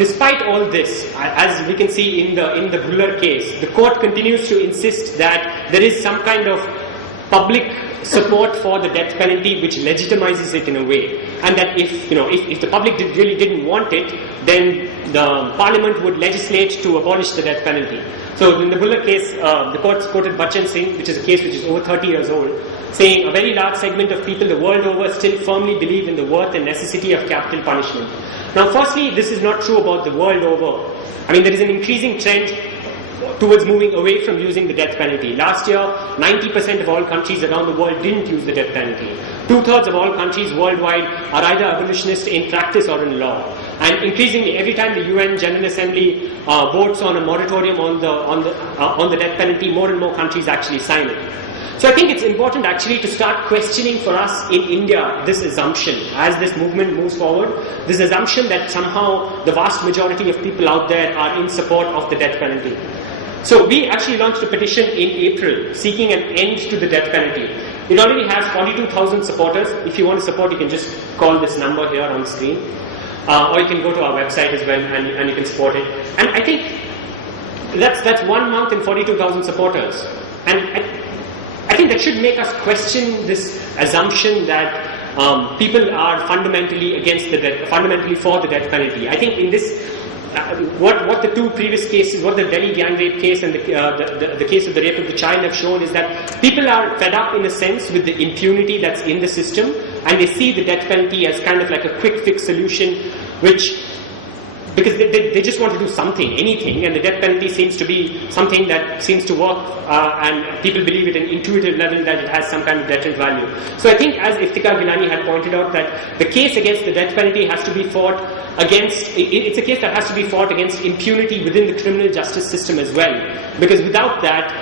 despite all this, as we can see in the Bhullar case, the court continues to insist that there is some kind of public support for the death penalty which legitimizes it in a way, and that if the public really didn't want it, then the parliament would legislate to abolish the death penalty. So in the Bhullar case, the court quoted Bachchan Singh, which is a case which is over 30 years old, saying a very large segment of people the world over still firmly believe in the worth and necessity of capital punishment. Now firstly, this is not true about the world over. I mean, there is an increasing trend towards moving away from using the death penalty. Last year, 90% of all countries around the world didn't use the death penalty. 2/3 of all countries worldwide are either abolitionist in practice or in law. And increasingly, every time the UN General Assembly votes on a moratorium on the death penalty, more and more countries actually sign it. So I think it's important actually to start questioning for us in India this assumption as this movement moves forward, this assumption that somehow the vast majority of people out there are in support of the death penalty. So we actually launched a petition in April seeking an end to the death penalty. It already has 42,000 supporters. If you want to support, you can just call this number here on screen. Or you can go to our website as well and you can support it. And I think that's 1 month and 42,000 supporters. And I think that should make us question this assumption that people are fundamentally for the death penalty. I think in this, what the two previous cases, what the Delhi gang rape case and the case of the rape of the child have shown is that people are fed up in a sense with the impunity that's in the system, and they see the death penalty as kind of like a quick fix solution, because they just want to do something, anything, and the death penalty seems to be something that seems to work, and people believe at an intuitive level that it has some kind of deterrent value. So I think, as Iftikhar Gilani had pointed out, that the case against the death penalty has to be fought against, it's a case that has to be fought against impunity within the criminal justice system as well, because without that,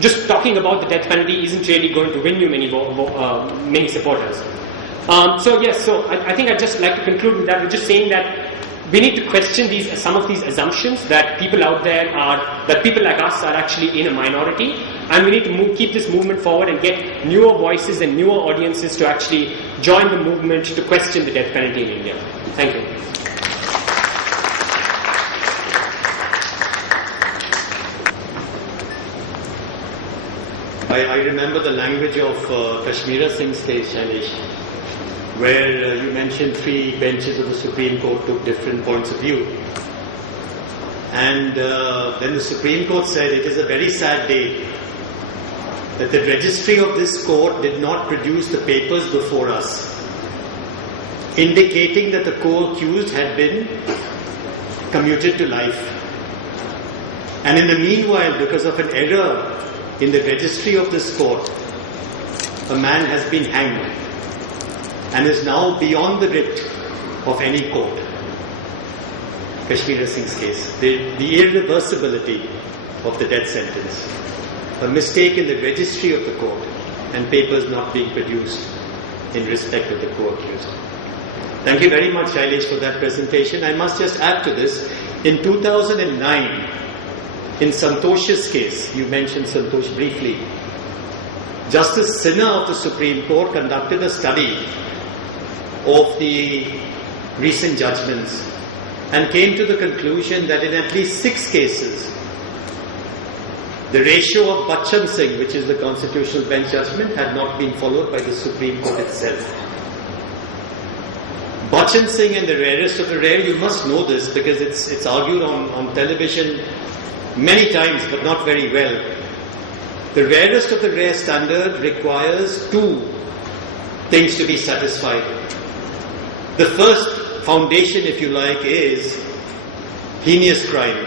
just talking about the death penalty isn't really going to win you many supporters. So I think I'd just like to conclude with that, with just saying that we need to question some of these assumptions that people out there that people like us are actually in a minority, and we need to keep this movement forward and get newer voices and newer audiences to actually join the movement to question the death penalty in India. Thank you. I remember the language of Kashmira Singh's case, Shailesh, where you mentioned 3 benches of the Supreme Court took different points of view. And then the Supreme Court said it is a very sad day that the registry of this court did not produce the papers before us, indicating that the co-accused had been commuted to life. And in the meanwhile, because of an error in the registry of this court, a man has been hanged and is now beyond the writ of any court. Kashmira Singh's case, the irreversibility of the death sentence, a mistake in the registry of the court, and papers not being produced in respect of the co-accused. Thank you very much, Shailesh, for that presentation. I must just add to this, in 2009, in Santosh's case, you mentioned Santosh briefly, Justice Sinha of the Supreme Court conducted a study of the recent judgments and came to the conclusion that in at least 6 cases, the ratio of Bachchan Singh, which is the constitutional bench judgment, had not been followed by the Supreme Court itself. Bachchan Singh and the rarest of the rare, you must know this because it's argued on television many times, but not very well. The rarest of the rare standard requires 2 things to be satisfied. The first foundation, if you like, is heinous crime.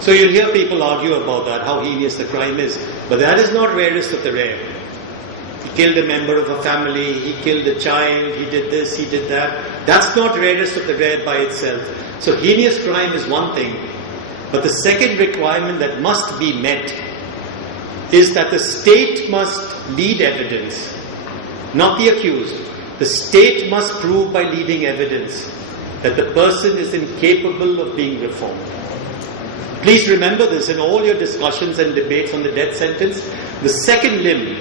So you'll hear people argue about that, how heinous the crime is. But that is not rarest of the rare. He killed a member of a family, he killed a child, he did this, he did that. That's not rarest of the rare by itself. So heinous crime is one thing. But the second requirement that must be met is that the state must lead evidence, not the accused. The state must prove by leading evidence that the person is incapable of being reformed. Please remember this in all your discussions and debates on the death sentence. The second limb,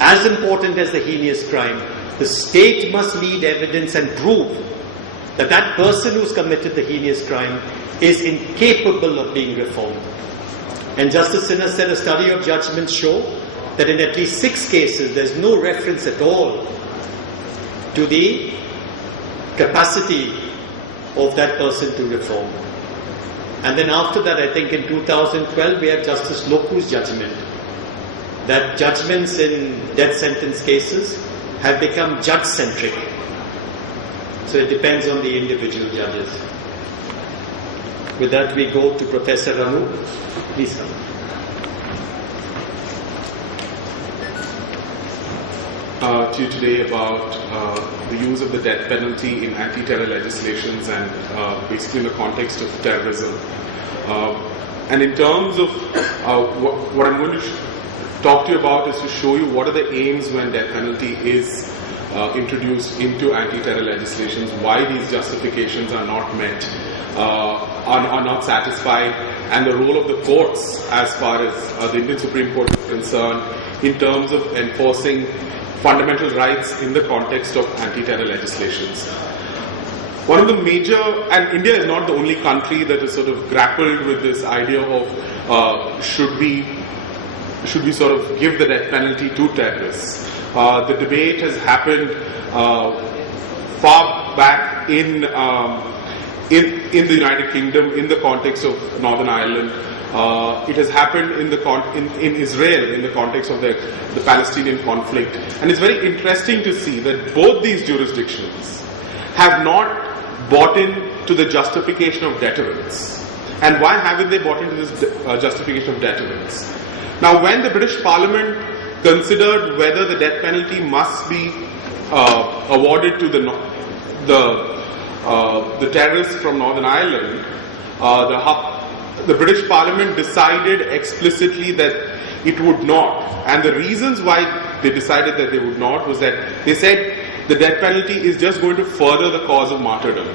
as important as the heinous crime, the state must lead evidence and prove that person who's committed the heinous crime is incapable of being reformed. And Justice Sinha said a study of judgments show that in at least 6 cases there's no reference at all to the capacity of that person to reform. And then after that, I think in 2012 we have Justice Lokraj's judgment that judgments in death sentence cases have become judge-centric. So it depends on the individual judges. With that, we go to Professor Ranu. Please come. To you today about the use of the death penalty in anti-terror legislations and basically in the context of terrorism. And in terms of what I'm going to talk to you about is to show you what are the aims when death penalty is introduced into anti-terror legislations, why these justifications are not met, are not satisfied, and the role of the courts as far as the Indian Supreme Court is concerned in terms of enforcing fundamental rights in the context of anti-terror legislations. One of the major, and India is not the only country that has sort of grappled with this idea of should we sort of give the death penalty to terrorists. The debate has happened far back in the United Kingdom in the context of Northern Ireland. It has happened in Israel in the context of the Palestinian conflict. And it's very interesting to see that both these jurisdictions have not bought into the justification of deterrence. And why haven't they bought into this justification of deterrence? Now, when the British Parliament considered whether the death penalty must be awarded to the terrorists from Northern Ireland, the British Parliament decided explicitly that it would not. And the reasons why they decided that they would not was that they said the death penalty is just going to further the cause of martyrdom.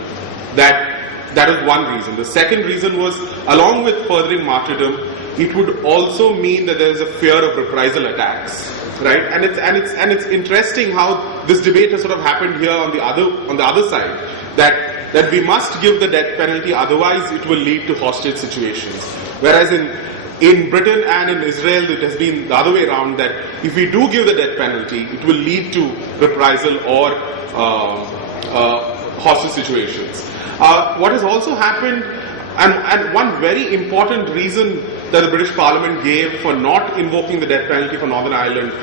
That is one reason. The second reason was, along with furthering martyrdom, it would also mean that there is a fear of reprisal attacks, right? And it's interesting how this debate has sort of happened here on the other side, that we must give the death penalty, otherwise it will lead to hostage situations. Whereas in Britain and in Israel, it has been the other way around, that if we do give the death penalty, it will lead to reprisal or hostage situations. What has also happened, and one very important reason that the British Parliament gave for not invoking the death penalty for Northern Ireland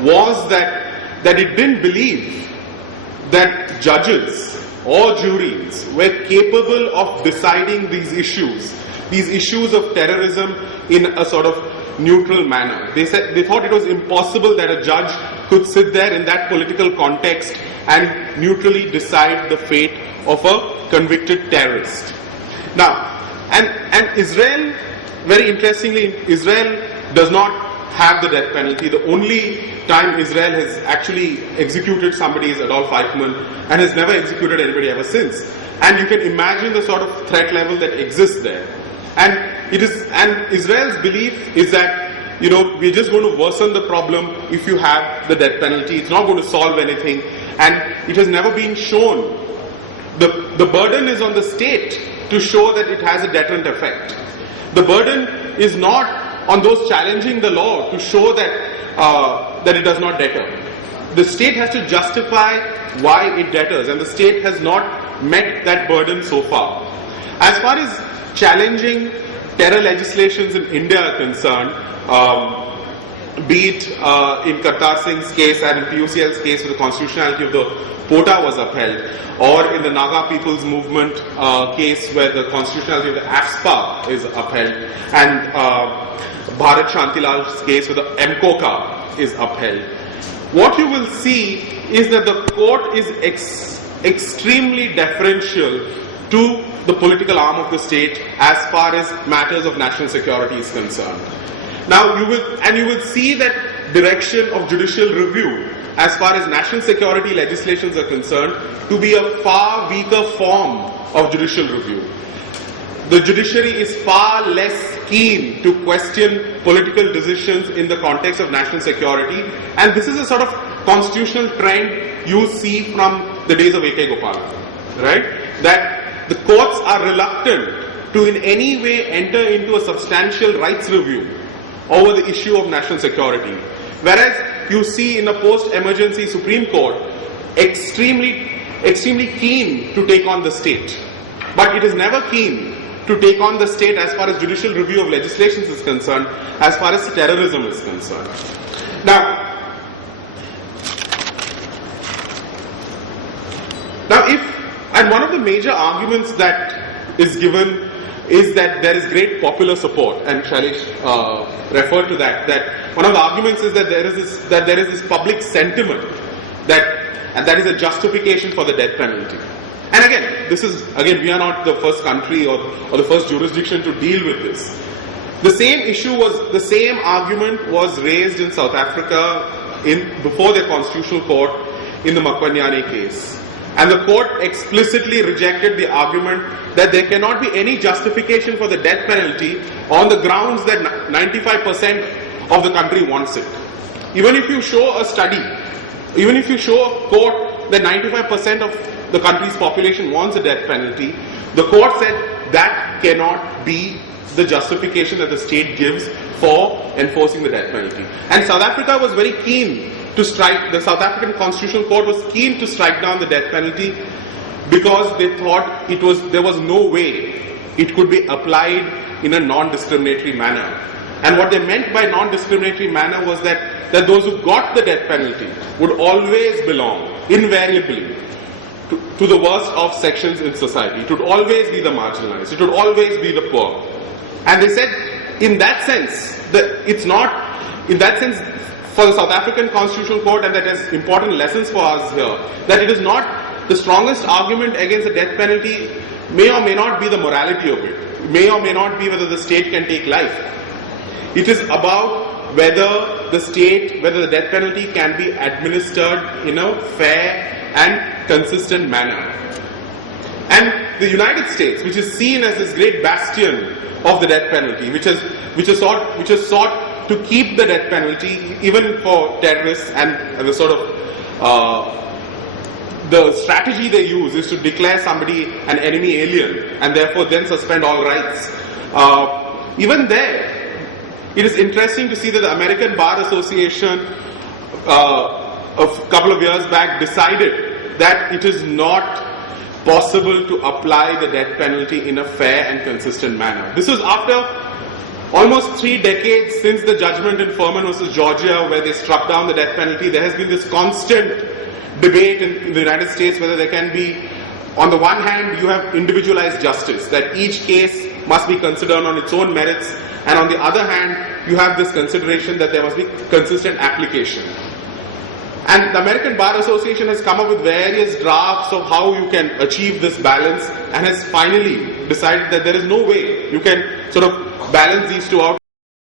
was that it didn't believe that judges or juries were capable of deciding these issues of terrorism in a sort of neutral manner. They thought it was impossible that a judge could sit there in that political context and neutrally decide the fate of a convicted terrorist. Now, and Israel, very interestingly, Israel does not have the death penalty. The only time Israel has actually executed somebody is Adolf Eichmann, and has never executed anybody ever since. And you can imagine the sort of threat level that exists there. And Israel's belief is that, we're just going to worsen the problem if you have the death penalty. It's not going to solve anything. And it has never been shown. The burden is on the state to show that it has a deterrent effect. The burden is not on those challenging the law to show that it does not deter. The state has to justify why it deters, and the state has not met that burden so far. As far as challenging terror legislations in India are concerned, be it in Kartar Singh's case and in PUCL's case where the constitutionality of the POTA was upheld, or in the Naga People's Movement case where the constitutionality of the AFSPA is upheld, and Bharat Shantilal's case where the MCOCA is upheld. What you will see is that the court is extremely deferential to the political arm of the state as far as matters of national security is concerned. Now you will see that direction of judicial review as far as national security legislations are concerned to be a far weaker form of judicial review. The judiciary is far less keen to question political decisions in the context of national security, and this is a sort of constitutional trend you see from the days of A.K. Gopal, right? that the courts are reluctant to in any way enter into a substantial rights review over the issue of national security. Whereas you see in a post-emergency Supreme Court extremely keen to take on the state. But it is never keen to take on the state as far as judicial review of legislation is concerned, as far as terrorism is concerned. And one of the major arguments that is given is that there is great popular support, and Shailesh referred to that one of the arguments is that there is this public sentiment that is a justification for the death penalty. And again, we are not the first country or the first jurisdiction to deal with this. The same argument was raised in South Africa before the Constitutional Court in the Makwanyane case. And the court explicitly rejected the argument that there cannot be any justification for the death penalty on the grounds that 95% of the country wants it. Even if you show a study, even if you show a court that 95% of the country's population wants a death penalty, the court said that cannot be the justification that the state gives for enforcing the death penalty. And South Africa was very keen to strike, the South African Constitutional Court was keen to strike down the death penalty because they thought there was no way it could be applied in a non-discriminatory manner. And what they meant by non-discriminatory manner was that those who got the death penalty would always belong, invariably, to the worst of sections in society. It would always be the marginalized. It would always be the poor. And they said, in that sense, for the South African Constitutional Court, and that has important lessons for us here, that it is not the strongest argument against the death penalty may or may not be the morality of it, may or may not be whether the state can take life. It is about whether the death penalty can be administered in a fair and consistent manner. And the United States, which is seen as this great bastion of the death penalty, which has sought to keep the death penalty even for terrorists, and the sort of the strategy they use is to declare somebody an enemy alien and therefore then suspend all rights. Even there, it is interesting to see that the American Bar Association a couple of years back decided that it is not possible to apply the death penalty in a fair and consistent manner. This is after almost 3 decades since the judgment in Furman versus Georgia, where they struck down the death penalty. There has been this constant debate in the United States whether there can be, on the one hand, you have individualized justice, that each case must be considered on its own merits, and on the other hand, you have this consideration that there must be consistent application. And the American Bar Association has come up with various drafts of how you can achieve this balance, and has finally decided that there is no way you can sort of balance these two out